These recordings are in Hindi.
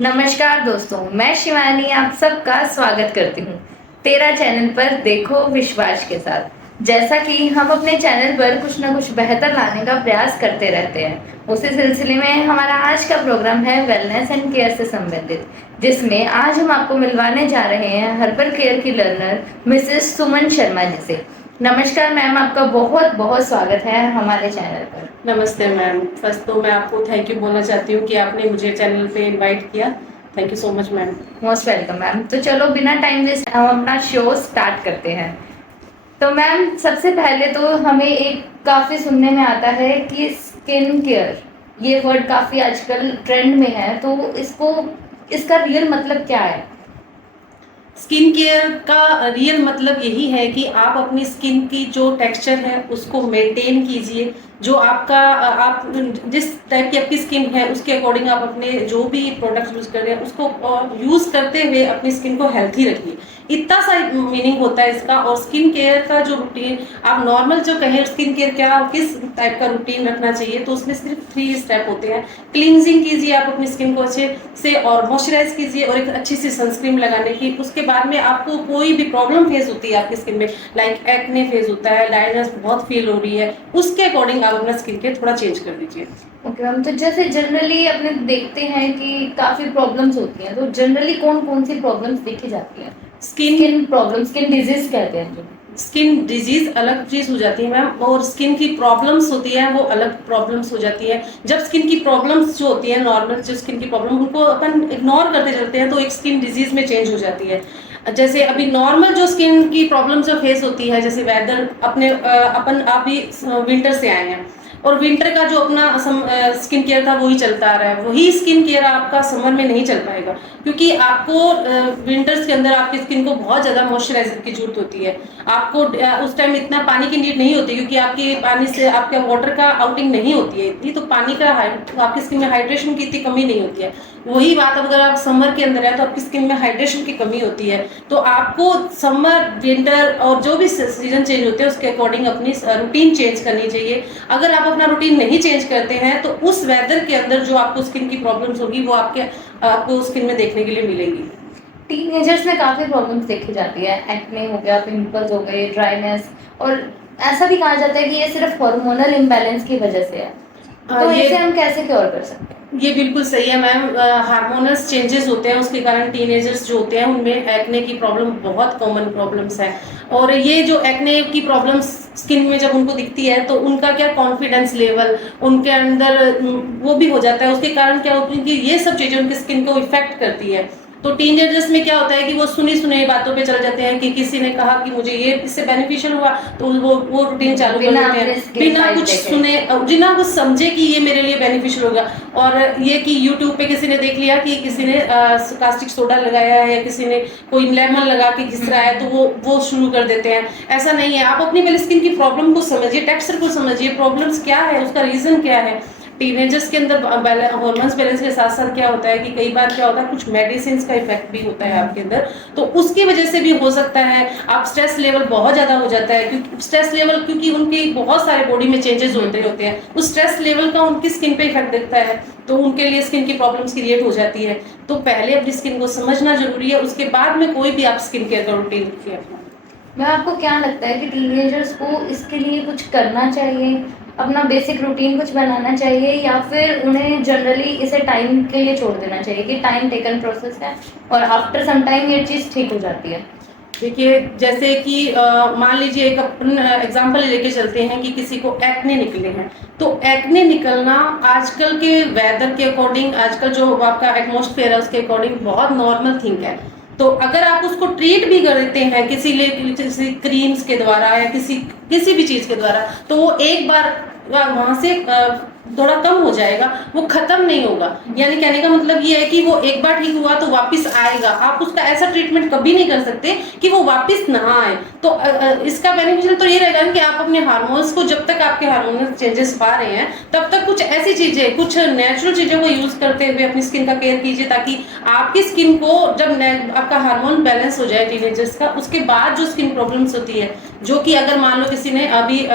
नमस्कार दोस्तों, मैं शिवानी आप सबका स्वागत करती हूँ तेरा चैनल पर देखो विश्वास के साथ। जैसा कि हम अपने चैनल पर कुछ ना कुछ बेहतर लाने का प्रयास करते रहते हैं, उसी सिलसिले में हमारा आज का प्रोग्राम है वेलनेस एंड केयर से संबंधित, जिसमें आज हम आपको मिलवाने जा रहे हैं हर्बल केयर की लर्नर मिसेस सुमन शर्मा जी से। नमस्कार मैम, आपका बहुत बहुत स्वागत है हमारे चैनल पर। नमस्ते मैम। फर्स्ट तो मैं आपको थैंक यू बोलना चाहती हूँ कि आपने मुझे चैनल पे इनवाइट किया। Thank you so much ma'am. Most welcome ma'am. तो चलो बिना टाइम वेस्ट हम अपना शो स्टार्ट करते हैं। तो मैम सबसे पहले तो हमें एक काफी सुनने में आता है कि स्किन केयर, ये वर्ड काफी आजकल ट्रेंड में है, तो इसका रियल मतलब क्या है? स्किन केयर का रियल मतलब यही है कि आप अपनी स्किन की जो टेक्सचर है उसको मेंटेन कीजिए। जो आपका आप जिस टाइप की आपकी स्किन है उसके अकॉर्डिंग आप अपने जो भी प्रोडक्ट यूज कर रहे हैं उसको यूज करते हुए अपनी स्किन को हेल्थी रखिए। इतना सा मीनिंग होता है इसका। और स्किन केयर का जो रूटीन आप नॉर्मल जो कहें स्किन केयर क्या किस टाइप का रूटीन रखना चाहिए, तो उसमें सिर्फ 3 स्टेप होते हैं। क्लींजिंग कीजिए आप अपनी स्किन को अच्छे से और मॉइस्चराइज कीजिए और एक अच्छी सी सनस्क्रीन लगाने की। उसके बाद में आपको कोई भी प्रॉब्लम फेस होती है आपकी स्किन में, लाइक एक्ने फेस होता है, लाइनर्स बहुत फील हो रही है, उसके अकॉर्डिंग आप अपना स्किन केयर थोड़ा चेंज कर दीजिए। ओके मैम, तो जैसे जनरली अपने देखते हैं कि काफी प्रॉब्लम्स होती हैं, तो जनरली कौन कौन सी प्रॉब्लम्स देखी जाती हैं? स्किन प्रॉब्लम, स्किन डिजीज कहते हैं जो। स्किन डिजीज अलग चीज हो जाती है मैम, और स्किन की प्रॉब्लम्स होती है वो अलग प्रॉब्लम्स हो जाती है। जब स्किन की प्रॉब्लम्स जो होती है नॉर्मल जो स्किन की प्रॉब्लम उनको अपन इग्नोर करते चलते हैं तो एक स्किन डिजीज में चेंज हो जाती है। जैसे अभी नॉर्मल जो स्किन की प्रॉब्लम जो फेस होती है, जैसे वेदर अपने अपन अभी विंटर से आए हैं और विंटर का जो अपना स्किन केयर था वही चलता आ रहा है, वही स्किन केयर आपका समर में नहीं चल पाएगा। क्योंकि आपको विंटर्स के अंदर आपकी स्किन को बहुत ज्यादा मॉइस्चराइजर की जरूरत होती है। आपको उस टाइम इतना पानी की नीड नहीं होती, क्योंकि आपकी पानी से आपके वाटर का आउटिंग नहीं होती है इतनी, तो पानी का आपकी स्किन में हाइड्रेशन की इतनी कमी नहीं होती है। वही बात अगर आप समर के अंदर है तो आपकी स्किन में हाइड्रेशन की कमी होती है। तो आपको समर विंटर और जो भी सीजन चेंज होते हैं उसके अकॉर्डिंग अपनी रूटीन चेंज करनी चाहिए। अगर आप अपना रूटीन नहीं चेंज करते हैं तो उस वेदर के अंदर जो आपको स्किन की प्रॉब्लम्स होगी वो आपको स्किन में देखने के लिए मिलेगी। टीनेजर्स में काफी प्रॉब्लम्स देखी जाती है, एक्ने हो गया, पिंपल्स हो गए, ड्राइनेस, और ऐसा भी कहा जाता है कि ये सिर्फ हार्मोनल इम्बैलेंस की वजह से है। तो इसे हम कैसे क्योर कर सकते हैं? ये बिल्कुल सही है मैम। हार्मोनल्स चेंजेस होते हैं उसके कारण टीनेजर्स जो होते हैं उनमें एक्ने की प्रॉब्लम बहुत कॉमन प्रॉब्लम्स है। और ये जो एक्ने की प्रॉब्लम्स स्किन में जब उनको दिखती है तो उनका क्या कॉन्फिडेंस लेवल उनके अंदर वो भी हो जाता है। उसके कारण क्या होती है कि ये सब चीजें उनकी स्किन को इफेक्ट करती है। तो टीनेजर्स में क्या होता है कि वो सुनी सुनी बातों पे चल जाते हैं कि किसी ने कहा कि मुझे ये इससे बेनिफिशियल हुआ तो वो रूटीन चालू कर देते हैं बिना कुछ सुने, बिना कुछ समझे कि ये मेरे लिए बेनिफिशियल होगा। और ये कि यूट्यूब पे किसी ने देख लिया कि किसी ने कास्टिक सोडा लगाया है या किसी ने कोई लेमन लगा के घिस रहा है तो वो शुरू कर देते हैं। ऐसा नहीं है। आप अपनी पहले स्किन की प्रॉब्लम को समझिए, टेक्सचर को समझिए, प्रॉब्लम्स क्या है, उसका रीजन क्या है। टीनेजर्स के अंदर हार्मोन्स बैलेंस के साथ साथ क्या होता है कि कई बार क्या होता है कुछ मेडिसिन का इफेक्ट भी होता है आपके अंदर, तो उसकी वजह से भी हो सकता है। आप स्ट्रेस लेवल बहुत ज्यादा हो जाता है, क्योंकि स्ट्रेस लेवल क्योंकि उनके बहुत सारे बॉडी में चेंजेस होते हैं, उस स्ट्रेस लेवल का उनकी स्किन पे इफेक्ट दिखता है तो उनके लिए स्किन की प्रॉब्लम्स क्रिएट हो जाती है। तो पहले अपनी स्किन को समझना जरूरी है, उसके बाद में कोई भी आप स्किन केयर का रूटीन रखिए अपना। मैं आपको क्या लगता है कि टीनेजर्स को इसके लिए कुछ करना चाहिए, अपना बेसिक रूटीन कुछ बनाना चाहिए, या फिर उन्हें जनरली इसे टाइम के लिए छोड़ देना चाहिए कि टाइम टेकन प्रोसेस है और आफ्टर सम टाइम ये चीज़ ठीक हो जाती है? देखिए जैसे कि मान लीजिए एक अपन एग्जांपल लेके चलते हैं कि किसी को एक्ने निकले हैं, तो एक्ने निकलना आजकल के वेदर के अकॉर्डिंग, आजकल जो आपका एटमॉस्फेयर है उसके अकॉर्डिंग बहुत नॉर्मल थिंग है। तो अगर आप उसको ट्रीट भी कर देते हैं किसी क्रीम्स के द्वारा या किसी भी चीज के द्वारा, तो वो एक बार वहां से थोड़ा कम हो जाएगा, वो खत्म नहीं होगा। यानी कहने का मतलब ये है कि वो एक बार ठीक हुआ तो वापस आएगा। आप उसका ऐसा ट्रीटमेंट कभी नहीं कर सकते कि वो वापस ना आए। तो इसका बेनिफिशियल तो ये रहेगा कि आप अपने हार्मोन्स को, जब तक आपके हार्मोनल चेंजेस पा रहे हैं तब तक कुछ ऐसी चीजें, कुछ नेचुरल चीजों को यूज करते हुए अपनी स्किन का केयर कीजिए, ताकि आपकी स्किन को जब आपका हार्मोन बैलेंस हो जाए टीनेजर्स का, उसके बाद जो स्किन प्रॉब्लम्स होती है, जो कि अगर मान लो किसी ने अभी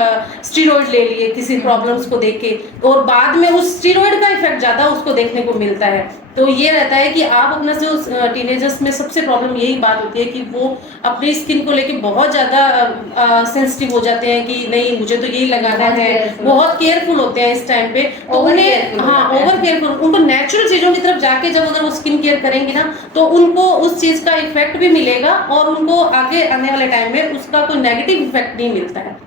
स्टीरॉइड ले लिए किसी प्रॉब्लम्स को देख के और बाद में उस स्टीरॉइड का इफेक्ट ज्यादा उसको देखने को मिलता है, तो ये रहता है कि आप अपना जो टीनेजर्स में सबसे प्रॉब्लम यही बात होती है कि वो अपनी स्किन को लेके बहुत ज़्यादा सेंसिटिव हो जाते हैं कि नहीं मुझे तो यही लगाना है, बहुत केयरफुल होते हैं इस टाइम पे। तो उन्हें ओवर केयरफुल, उनको नेचुरल चीज़ों की तरफ जाके जब अगर वो स्किन केयर करेंगे ना तो उनको उस चीज़ का इफेक्ट भी मिलेगा और उनको आगे आने वाले टाइम में उसका कोई नेगेटिव इफेक्ट नहीं मिलता है।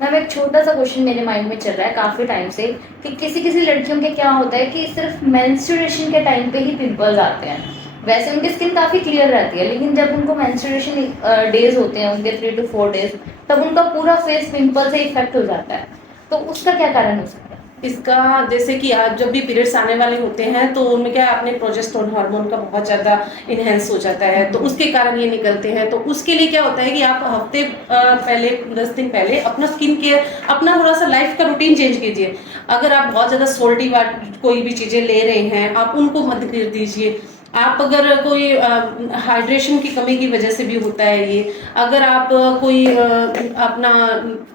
मैम एक छोटा सा क्वेश्चन मेरे माइंड में चल रहा है काफ़ी टाइम से कि किसी किसी लड़कियों के क्या होता है कि सिर्फ मेंस्ट्रुएशन के टाइम पे ही पिंपल्स आते हैं। वैसे उनकी स्किन काफ़ी क्लियर रहती है, लेकिन जब उनको मेंस्ट्रुएशन डेज होते हैं उनके 3 to 4 डेज, तब उनका पूरा फेस पिंपल से इफेक्ट हो जाता है। तो उसका क्या कारण हो सकता है? इसका जैसे कि आप जब भी पीरियड्स आने वाले होते हैं तो उनमें क्या अपने प्रोजेस्टेरोन हार्मोन का बहुत ज़्यादा इनहेंस हो जाता है, तो उसके कारण ये निकलते हैं। तो उसके लिए क्या होता है कि आप हफ्ते पहले 10 दिन पहले अपना स्किन केयर, अपना थोड़ा सा लाइफ का रूटीन चेंज कीजिए। अगर आप बहुत ज़्यादा सोल्टी कोई भी चीज़ें ले रहे हैं आप उनको मत कर दीजिए। आप अगर कोई हाइड्रेशन की कमी की वजह से भी होता है ये, अगर आप कोई अपना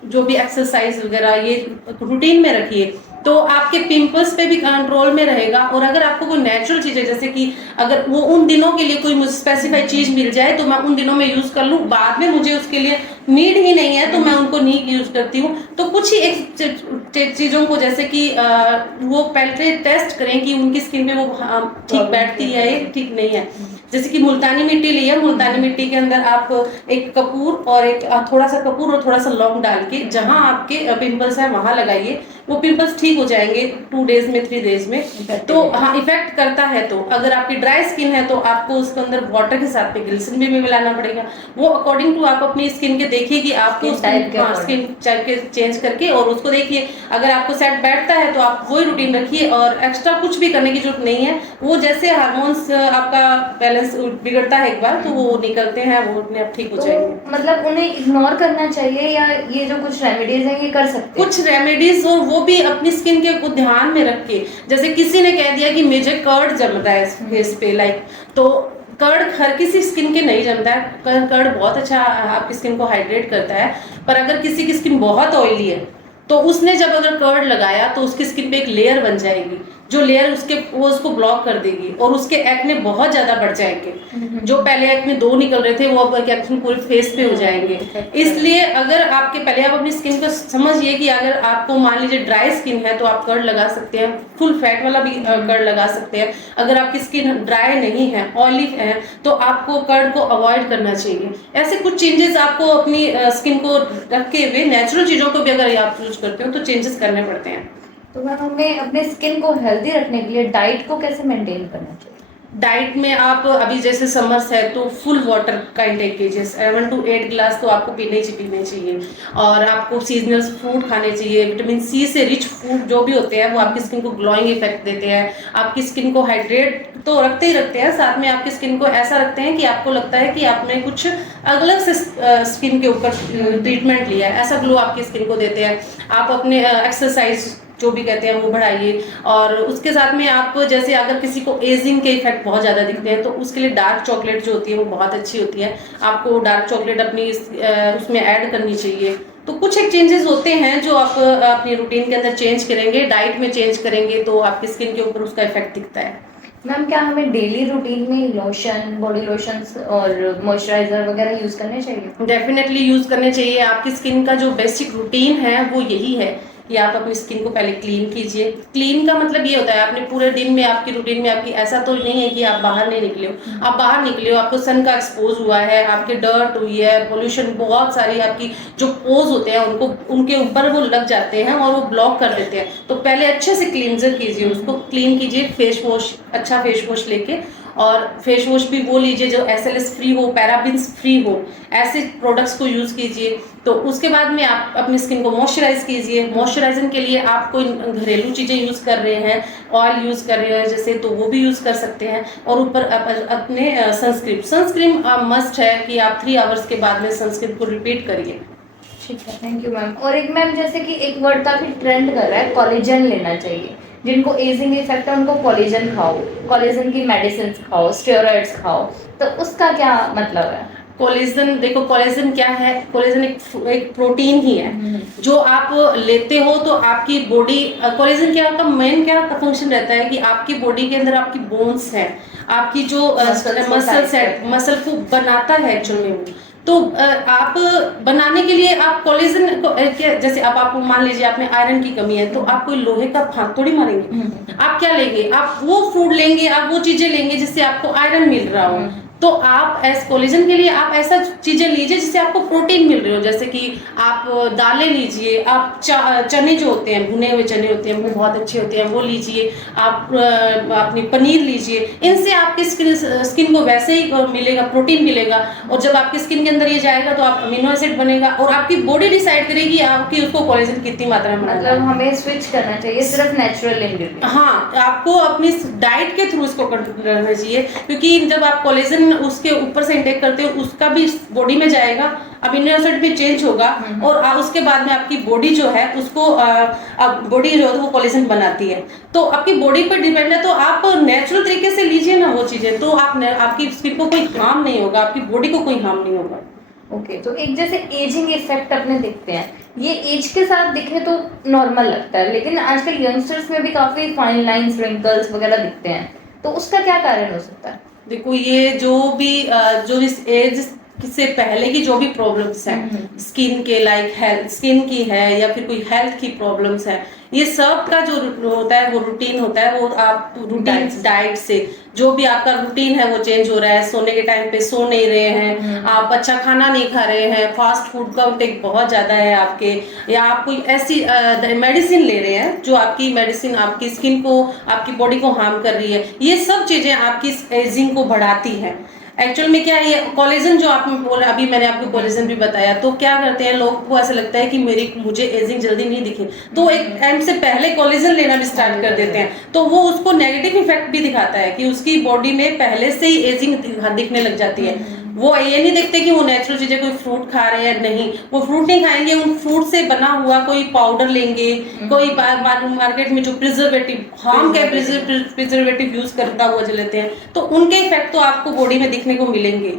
जो भी एक्सरसाइज वगैरह ये रूटीन में रखिए तो आपके पिंपल्स पे भी कंट्रोल में रहेगा। और अगर आपको कोई नेचुरल चीज़ है, जैसे कि अगर वो उन दिनों के लिए कोई मुझे स्पेसिफाइड चीज़ मिल जाए तो मैं उन दिनों में यूज़ कर लूँ, बाद में मुझे उसके लिए नीड ही नहीं है तो मैं उनको नहीं यूज़ करती हूँ। तो कुछ ही एक चीज़ों को जैसे कि वो पहले टेस्ट करें कि उनकी स्किन में वो ठीक बैठती है या ठीक नहीं है। जैसे कि मुल्तानी मिट्टी ली है, मुल्तानी मिट्टी के अंदर आप एक कपूर और एक थोड़ा सा कपूर और थोड़ा सा लौंग डाल के जहाँ आपके पिंपल्स है वहां लगाइए, वो पिंपल्स ठीक हो जाएंगे 2 डेज में 3 डेज में। तो हाँ इफेक्ट करता है। तो अगर आपकी ड्राई स्किन है तो आपको उसके अंदर वाटर के साथ में ग्लिसरीन भी मिलाना पड़ेगा। वो अकॉर्डिंग टू आप अपनी स्किन के देखिए कि आपको स्किन टाइप के चेंज करके और उसको देखिए। अगर आपको सेट बैठता है तो आप वही रूटीन रखिए और एक्स्ट्रा कुछ भी करने की जरूरत नहीं है। वो जैसे हार्मोन्स आपका बैलेंस बिगड़ता है एक बार तो वो निकलते हैं, वो अपने आप ठीक हो जाएंगे। मतलब उन्हें इग्नोर करना चाहिए या ये जो कुछ रेमेडीज हैं ये कर सकते हैं? कुछ रेमेडीज और वो भी अपनी स्किन के को ध्यान में रख के, जैसे किसी ने कह दिया कि मुझे कर्ड जम रहा है फेस पे लाइक, तो कर्ड हर किसी स्किन के नहीं जमता है। कर्ड बहुत अच्छा आपकी स्किन को हाइड्रेट करता है, पर अगर किसी की स्किन बहुत ऑयली है तो उसने जब अगर कर्ड लगाया तो उसकी स्किन पे एक लेयर बन जाएगी, जो लेयर वो उसको ब्लॉक कर देगी और उसके एक्ने बहुत ज्यादा बढ़ जाएंगे। जो पहले एक्ने 2 निकल रहे थे वो अब एक्ने पूरे फेस पे हो जाएंगे। इसलिए अगर आपके पहले आप अपनी स्किन को समझिए कि अगर आपको मान लीजिए ड्राई स्किन है तो आप कर्ड लगा सकते हैं, फुल फैट वाला भी कर्ड लगा सकते हैं। अगर आपकी स्किन ड्राई नहीं है, ऑयली है, तो आपको कर्ड को अवॉइड करना चाहिए। ऐसे कुछ चेंजेस आपको अपनी स्किन को रखे हुए नेचुरल चीजों को भी अगर आप यूज करते हो तो चेंजेस करने पड़ते हैं। तो मैम हमें अपने स्किन को हेल्दी रखने के लिए डाइट को कैसे मेंटेन करना चाहिए? डाइट में आप अभी जैसे समर्स है तो फुल वाटर का इंटेक कीजिए, 7 to 8 गिलास तो आपको पीने चाहिए। और आपको सीजनल फ्रूट खाने चाहिए। विटामिन सी से रिच फ्रूट जो भी होते हैं वो आपकी स्किन को ग्लोइंग इफेक्ट देते हैं, आपकी स्किन को हाइड्रेट तो रखते ही रखते हैं, साथ में आपकी स्किन को ऐसा रखते हैं कि आपको लगता है कि आपने कुछ अलग से स्किन के ऊपर ट्रीटमेंट लिया है, ऐसा ग्लो आपकी स्किन को देते हैं। आप अपने एक्सरसाइज जो भी कहते हैं वो बढ़ाइए। और उसके साथ में आप जैसे अगर किसी को एजिंग के इफेक्ट बहुत ज़्यादा दिखते हैं तो उसके लिए डार्क चॉकलेट जो होती है वो बहुत अच्छी होती है, आपको डार्क चॉकलेट अपनी उसमें ऐड करनी चाहिए। तो कुछ एक चेंजेस होते हैं जो आप अपनी रूटीन के अंदर चेंज करेंगे, डाइट में चेंज करेंगे तो आपकी स्किन के ऊपर उसका इफेक्ट दिखता है। मैम क्या हमें डेली रूटीन में लोशन, बॉडी लोशंस और मॉइस्चराइजर वगैरह यूज करने चाहिए? डेफिनेटली यूज करने चाहिए। आपकी स्किन का जो बेसिक रूटीन है वो यही है कि आप अपनी स्किन को पहले क्लीन कीजिए। क्लीन का मतलब ये होता है आपने पूरे दिन में आपकी रूटीन में आपकी ऐसा तो नहीं है कि आप बाहर नहीं निकले हो, आप बाहर निकले हो, आपको सन का एक्सपोज हुआ है, आपके डर्ट हुई है, पोल्यूशन, बहुत सारी आपकी जो पोज होते हैं उनको उनके ऊपर वो लग जाते हैं और वो ब्लॉक कर देते हैं। तो पहले अच्छे से क्लींजर कीजिए, उसको क्लीन कीजिए, फेस वॉश, अच्छा फेस वॉश लेके, और फेस वॉश भी वो लीजिए जो SLS फ्री हो, पैराबिन्स फ्री हो, ऐसे प्रोडक्ट्स को यूज़ कीजिए। तो उसके बाद में आप अपनी स्किन को मॉइस्चराइज कीजिए। मॉइस्चराइजिंग के लिए आप कोई घरेलू चीज़ें यूज़ कर रहे हैं, ऑयल यूज़ कर रहे हैं जैसे, तो वो भी यूज़ कर सकते हैं। और ऊपर अपने सनस्क्रीन मस्ट है कि आप 3 आवर्स के बाद में सनस्क्रीन को रिपीट करिए। ठीक है, थैंक यू मैम। और एक मैम जैसे कि एक वर्ड काफी ट्रेंड कर रहा है, कोलेजन लेना चाहिए। जिनको एजिंग इफेक्ट है उनको कोलेजन खाओ, कोलेजन की मेडिसिन खाओ, स्टेरॉइड्स खाओ, तो उसका क्या मतलब है? कोलेजन, देखो कोलेजन क्या है, कोलेजन एक प्रोटीन ही है जो आप लेते हो तो आपकी बॉडी, कोलेजन क्या का मेन क्या फंक्शन रहता है कि आपकी बॉडी के अंदर आपकी बोन्स है, आपकी जो मसल्स है, मसल को बनाता है एक्चुअल में वो। तो आप बनाने के लिए आप कोलेजन को जैसे अब आपको मान लीजिए आप में आयरन की कमी है तो आप कोई लोहे का फाँक थोड़ी मारेंगे। आप क्या लेंगे, आप वो फूड लेंगे, आप वो चीजें लेंगे जिससे आपको आयरन मिल रहा हो। तो आप एस कोलेजन के लिए आप ऐसा चीजें लीजिए जिससे आपको प्रोटीन मिल रही हो, जैसे कि आप दालें लीजिए, आप चने जो होते हैं, भुने हुए चने होते हैं वो बहुत अच्छे होते हैं, वो लीजिए। आप अपनी पनीर लीजिए, इनसे आपकी स्किन को वैसे ही मिलेगा, प्रोटीन मिलेगा। और जब आपकी स्किन के अंदर ये जाएगा तो आप अमीनो एसिड बनेगा और आपकी बॉडी डिसाइड करेगी आपकी उसको कोलेजन कितनी मात्रा में। मतलब हमें स्विच करना चाहिए सिर्फ नेचुरल इंग्रेडिएंट। हाँ, आपको अपनी डाइट के थ्रू इसको कंट्रोल करना चाहिए, क्योंकि जब आप कोलेजन उसके ऊपर से इंटेक करते हो उसका भी बॉडी में जाएगा, अमीनो एसिड भी चेंज होगा और उसके बाद में आपकी बॉडी जो है उसको बॉडी जो है वो कोलेजन बनाती है। तो आपकी बॉडी पर डिपेंड है, तो आप नेचुरल तरीके से लीजिए ना वो चीजें, तो आपकी स्किन को कोई हार्म नहीं होगा, आपकी बॉडी को कोई हार्म नहीं होगा। ओके, तो एक जैसे एजिंग इफेक्ट अपने दिखते हैं, ये एज के साथ दिखे तो नॉर्मल लगता है, लेकिन आजकल यंगस्टर्स में भी काफी फाइन लाइंस, रिंकल्स वगैरह दिखते हैं, तो उसका क्या कारण हो सकता है? देखो, ये जो इस एज से पहले की जो भी प्रॉब्लम्स हैं स्किन के, लाइक हेल्थ स्किन की है या फिर कोई हेल्थ की प्रॉब्लम्स है, ये सब का जो होता है वो रूटीन होता है, वो आप रूटीन डाइट से जो भी आपका रूटीन है वो चेंज हो रहा है। सोने के टाइम पे सो नहीं रहे हैं, आप अच्छा खाना नहीं खा रहे हैं, फास्ट फूड का इंटेक बहुत ज्यादा है आपके, या आप कोई ऐसी मेडिसिन ले रहे हैं जो आपकी मेडिसिन आपकी स्किन को, आपकी बॉडी को हार्म कर रही है, ये सब चीजें आपकी एजिंग को बढ़ाती है। एक्चुअल में क्या है, कोलेजन जो आपने बोला, अभी मैंने आपको कोलेजन भी बताया, तो क्या करते हैं लोग को ऐसा लगता है कि मुझे एजिंग जल्दी नहीं दिखे, तो एक टाइम से पहले कोलेजन लेना भी स्टार्ट कर देते हैं, तो वो उसको नेगेटिव इफेक्ट भी दिखाता है कि उसकी बॉडी में पहले से ही एजिंग दिखने लग जाती है। वो ये नहीं देखते कि वो नेचुरल चीजें, कोई फ्रूट खा रहे हैं, नहीं, वो फ्रूट नहीं खाएंगे, उन फ्रूट से बना हुआ कोई पाउडर लेंगे, कोई मार्केट में जो प्रिजर्वेटिव, हार्म के प्रिजर्वेटिव यूज करता हुआ जो लेते हैं, तो उनके इफेक्ट तो आपको बॉडी में दिखने को मिलेंगे।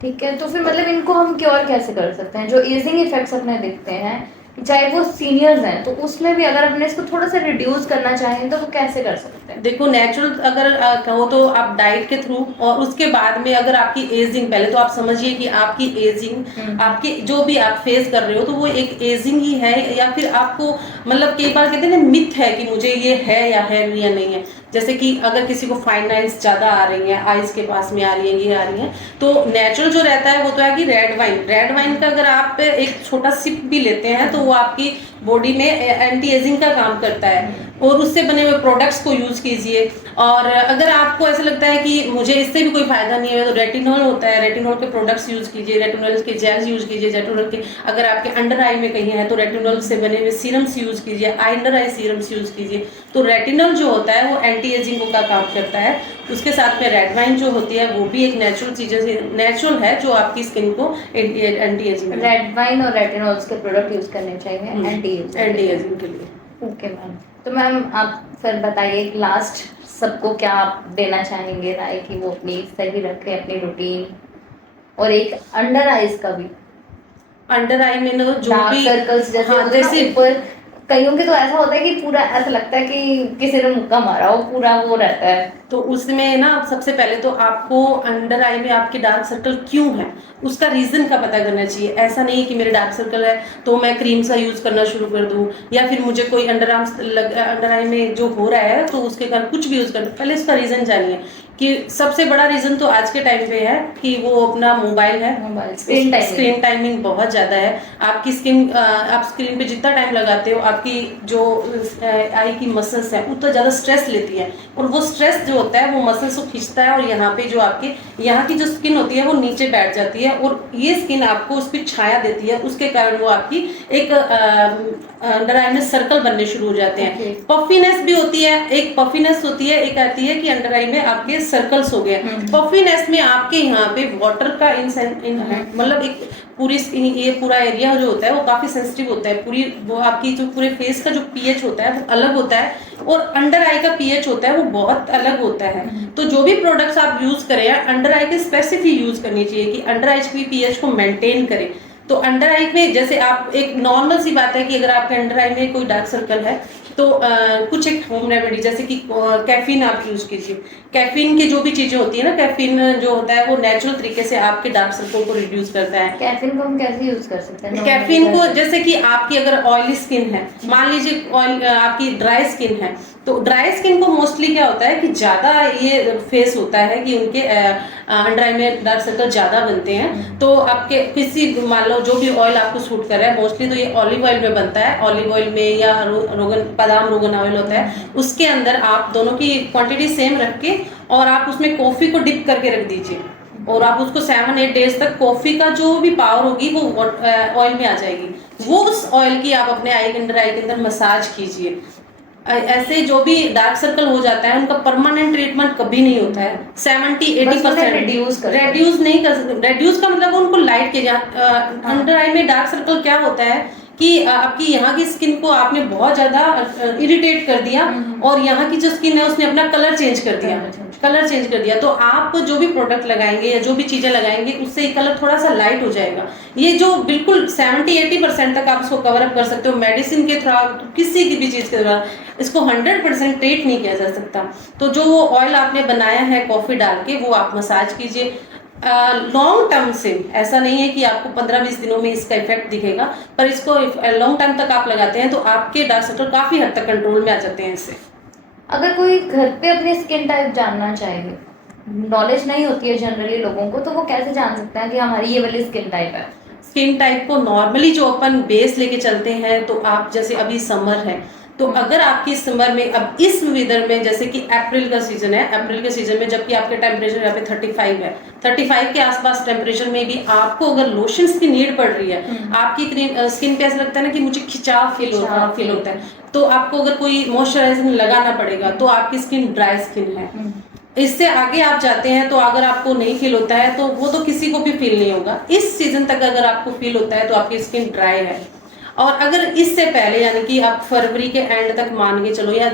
ठीक है, तो फिर मतलब इनको हम क्योर कैसे कर सकते हैं, जो एजिंग इफेक्ट्स अपने दिखते हैं, चाहे वो सीनियर्स हैं, तो उसमें भी अगर अपने इसको थोड़ा सा रिड्यूस करना चाहें तो वो कैसे कर सकते हैं? देखो, नेचुरल अगर कहो तो आप डाइट के थ्रू, और उसके बाद में अगर आपकी एजिंग, पहले तो आप समझिए कि आपकी एजिंग, आपकी जो भी आप फेस कर रहे हो तो वो एक एजिंग ही है, या फिर आपको मतलब कई बार कहते हैं ना मिथ है कि मुझे ये है या नहीं है। जैसे कि अगर किसी को फाइन लाइंस ज्यादा आ रही हैं, आईज के पास में आ रही हैं, ये आ रही हैं, तो नेचुरल जो रहता है वो तो है कि रेड वाइन का अगर आप एक छोटा सिप भी लेते हैं तो वो आपकी बॉडी में एंटी एजिंग का काम करता है, और उससे बने हुए प्रोडक्ट्स को यूज कीजिए। और अगर आपको ऐसा लगता है कि मुझे इससे भी कोई फायदा नहीं है तो रेटिनॉल होता है, रेटिनॉल के प्रोडक्ट्स यूज कीजिए, रेटिनॉल के जेल्स यूज कीजिए, रेटिनॉल के, अगर आपके अंडर आई में कहीं है तो रेटिनॉल से बने हुए सीरम्स यूज कीजिए, अंडर आई सीरम्स यूज कीजिए। तो रेटिनॉल जो होता है वो एंटी एजिंग का काम करता है। उसके साथ में रेड वाइन जो होती है वो भी एक नेचुरल चीजें से नेचुरल है जो आपकी स्किन को एंटी एजिंग, रेड वाइन और रेटिनॉल के प्रोडक्ट यूज करने चाहिए एंटी एजिंग के लिए। ओके मैम, तो मैम आप फिर बताइए लास्ट सबको क्या आप देना चाहेंगे राय कि वो अपनी सही रखें अपनी रूटीन, और एक अंडर आईज का भी, अंडर आई में ना जो भी सर्कल्स जैसे, हाँ, जैसे ऊपर कईयों के तो ऐसा होता है कि पूरा ऐसा लगता है कि किसी ने मुक्का मारा हो, पूरा वो रहता है, तो उसमें ना सबसे पहले तो आपको अंडर आई में आपके डार्क सर्कल क्यों है उसका रीजन का पता करना चाहिए। ऐसा नहीं है कि मेरे डार्क सर्कल है तो मैं क्रीम का यूज करना शुरू कर दूं, या फिर मुझे कोई अंडर आई में जो हो रहा है तो उसके कारण कुछ भी यूज कर दूं। पहले इसका रीजन जानिए कि सबसे बड़ा रीजन तो आज के टाइम पे है कि वो अपना मोबाइल है, स्क्रीन टाइमिंग बहुत ज्यादा है। आपकी स्किन, आप स्क्रीन पे जितना टाइम लगाते हो आपकी जो आई की मसल्स है उतना ज्यादा स्ट्रेस लेती है, और वो स्ट्रेस जो होता है वो मसल्स को खींचता है, और यहाँ पे जो आपके यहाँ की जो स्किन होती है वो नीचे बैठ जाती है, और ये स्किन आपको उस पर छाया देती है, उसके कारण वो आपकी एक अंडर आई में सर्कल बनने शुरू हो जाते हैं। पफीनेस भी होती है, एक पफीनेस होती है, एक आती है कि अंडर आई में आपके सर्कल्स हो गए। पफीनेस में आपके यहाँ पे वाटर का मतलब एक पूरी ये पूरा एरिया जो होता है वो काफी सेंसिटिव होता है, पूरी वो आपकी जो पूरे फेस का जो पीएच होता है वो अलग होता है, और अंडर आई का पीएच होता है वो बहुत अलग होता है। तो जो भी प्रोडक्ट्स आप यूज करें, अंडर आई के स्पेसिफिक यूज करनी चाहिए कि अंडर आई की पीएच को मेंटेन करें। तो अंडर आई में जैसे आप एक नॉर्मल सी बात है कि अगर आपके अंडर आई में कोई डार्क सर्कल है तो कुछ एक होम रेमेडी जैसे कि कैफीन आप यूज कीजिए। कैफीन की जो भी चीजें होती है ना, कैफीन जो होता है वो नेचुरल तरीके से आपके डार्क सर्कल को रिड्यूस करता है। कैफीन को हम कैसे यूज कर सकते हैं? कैफीन को जैसे कि आपकी अगर ऑयली स्किन है, मान लीजिए ऑयल आपकी ड्राई स्किन है, तो ड्राई स्किन को मोस्टली क्या होता है कि ज्यादा ये फेस होता है कि उनके अंडर आई में डार्क सर्कल ज्यादा बनते हैं। तो आपके किसी मान लो जो भी ऑयल आपको सूट कर रहा है, मोस्टली तो ये ऑलिव ऑयल में बनता है, ऑलिव ऑयल में या बादाम रोगन ऑयल होता है, उसके अंदर आप दोनों की क्वांटिटी सेम रख के और आप उसमें कॉफी को डिप करके रख दीजिए, और आप उसको 7-8 डेज तक कॉफी का जो भी पावर होगी वो ऑयल में आ जाएगी। वो उस ऑयल की आप अपने आई अंडर आई के अंदर मसाज कीजिए। ऐसे जो भी डार्क सर्कल हो जाता है उनका परमानेंट ट्रीटमेंट कभी नहीं होता है। 70-80% रेड्यूस नहीं कर सकते। रेड्यूस का मतलब उनको लाइट के अंडर आई में डार्क सर्कल क्या होता है कि आपकी यहाँ की स्किन को आपने बहुत ज्यादा इरिटेट कर दिया, और यहाँ की जो स्किन है उसने अपना कलर चेंज कर दिया। तो आप जो भी प्रोडक्ट लगाएंगे या जो भी चीजें लगाएंगे उससे ये कलर थोड़ा सा लाइट हो जाएगा। ये जो बिल्कुल 70-80% तक आप इसको कवर अप कर सकते हो मेडिसिन के थ्रू, किसी की भी चीज के द्वारा। इसको 100% ट्रीट नहीं किया जा सकता। तो जो वो ऑयल आपने बनाया है कॉफी डाल के, वो आप मसाज कीजिए लॉन्ग टर्म से। ऐसा नहीं है कि आपको 15-20 दिनों में इसका इफेक्ट दिखेगा, पर इसको लॉन्ग टर्म तक आप लगाते हैं तो आपके डार्क सर्कल काफी हद तक कंट्रोल में आ जाते हैं इससे। अगर कोई घर पे अपनी स्किन टाइप जानना चाहे, नॉलेज नहीं होती है जनरली लोगों को, तो वो कैसे जान सकते हैं कि हमारी ये वाली स्किन टाइप है? स्किन टाइप को नॉर्मली जो अपन बेस लेके चलते हैं, तो आप जैसे अभी समर है, तो अगर आपकी समर में अब इस वेदर में जैसे कि अप्रैल का सीजन है, अप्रैल के सीजन में जबकि आपके टेम्परेचर यहाँ पे 35 है, 35 के आसपास टेम्परेचर में भी आपको अगर लोशंस की नीड पड़ रही है, आपकी स्किन पे ऐसा लगता है ना कि मुझे खिंचाव फील होता है, तो आपको अगर कोई मॉइस्चराइजर लगाना पड़ेगा, तो आपकी स्किन ड्राई स्किन है। इससे आगे आप जाते हैं तो अगर आपको नहीं फील होता है तो वो तो किसी को भी फील नहीं होगा। इस सीजन तक अगर आपको फील होता है तो आपकी स्किन ड्राई है। और अगर इससे पहले यानी कि आप फरवरी के एंड तक मान के चलो, या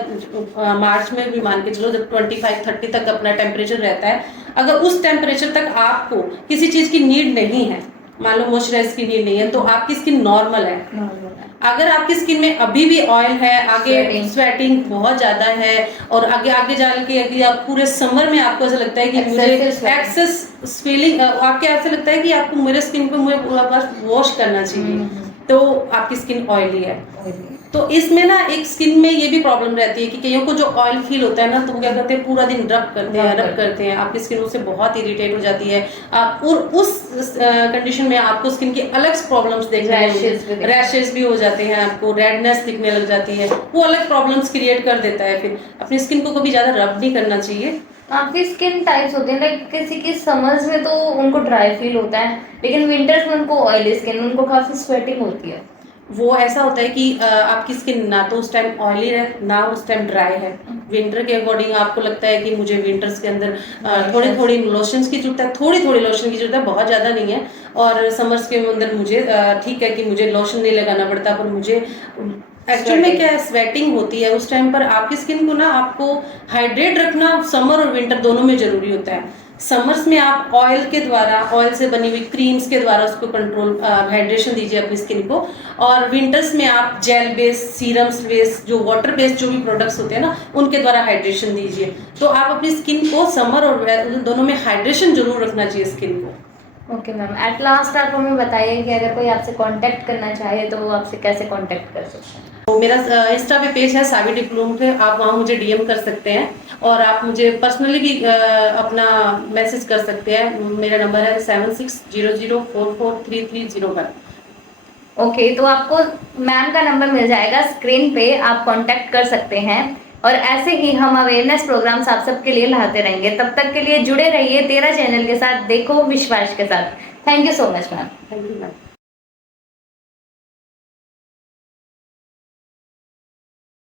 मार्च में भी मान के चलो, जब 25-30 तक अपना टेम्परेचर रहता है, अगर उस टेम्परेचर तक आपको किसी चीज की नीड नहीं है, मान लो मॉइस्चराइज की नीड नहीं है, तो आपकी स्किन नॉर्मल है। अगर आपकी स्किन में अभी भी ऑयल है, आगे स्वेटिंग बहुत ज्यादा है, और आगे जाके अगर आप पूरे समर में आपको ऐसा लगता है कि मुझे एक्सेस फीलिंग, आपके ऐसा लगता है कि आपको मेरे स्किन पे मुझे पूरा वॉश करना चाहिए, तो आपकी स्किन ऑयली है। तो इसमें ना एक स्किन में ये भी प्रॉब्लम रहती है कि कईयों को जो ऑयल फील होता है ना, तो वो क्या करते हैं, पूरा दिन रब करते हैं, आपकी स्किन उससे बहुत इरिटेट हो जाती है। और उस कंडीशन में आपको स्किन की अलग प्रॉब्लम्स देखने को, रैशेस भी हो जाते हैं, आपको रेडनेस दिखने लग जाती है, वो अलग प्रॉब्लम्स क्रिएट कर देता है। फिर अपनी स्किन को कभी ज्यादा रब नहीं करना चाहिए। काफी स्किन टाइप्स होते हैं, लाइक किसी की समर्स में तो उनको ड्राई फील होता है, लेकिन विंटर्स में उनको ऑयली स्किन, उनको काफी स्वेटिंग होती है। वो ऐसा होता है कि आपकी स्किन ना तो उस टाइम ऑयली है ना उस टाइम ड्राई है। विंटर के अकॉर्डिंग आपको लगता है कि मुझे विंटर्स के अंदर थोड़ी लोशंस की जरूरत है, थोड़ी लोशन की जरूरत है, बहुत ज्यादा नहीं है। और समर्स के अंदर मुझे ठीक है कि मुझे लोशन नहीं लगाना पड़ता, पर मुझे एक्चुअल में क्या है, स्वेटिंग होती है उस टाइम पर। आपकी स्किन को ना आपको हाइड्रेट रखना समर और विंटर दोनों में जरूरी होता है। समर्स में आप ऑयल के द्वारा, ऑयल से बनी हुई क्रीम्स के द्वारा उसको कंट्रोल हाइड्रेशन दीजिए अपनी स्किन को, और विंटर्स में आप जेल बेस्ड, सीरम्स बेस्ड, जो वाटर बेस्ड जो भी प्रोडक्ट्स होते हैं ना, उनके द्वारा हाइड्रेशन दीजिए। तो आप अपनी स्किन को समर और दोनों में हाइड्रेशन जरूर रखना चाहिए स्किन को। ओके मैम, एट लास्ट आप हमें बताइए कि अगर कोई आपसे कांटेक्ट करना चाहे तो वो आपसे कैसे कांटेक्ट कर सकते हैं? तो मेरा इंस्टा पे पेज है सावी डिप्लोम पे, आप वहाँ मुझे डीएम कर सकते हैं, और आप मुझे पर्सनली भी अपना मैसेज कर सकते हैं। मेरा नंबर है 7600443301। ओके, तो आपको मैम का नंबर मिल जाएगा स्क्रीन पे, आप कांटेक्ट कर सकते हैं। और ऐसे ही हम अवेयरनेस प्रोग्राम्स आप सबके लिए लाते रहेंगे। तब तक के लिए जुड़े रहिए तेरा चैनल के साथ, देखो विश्वास के साथ। Thank you so much ma'am. Thank you ma'am.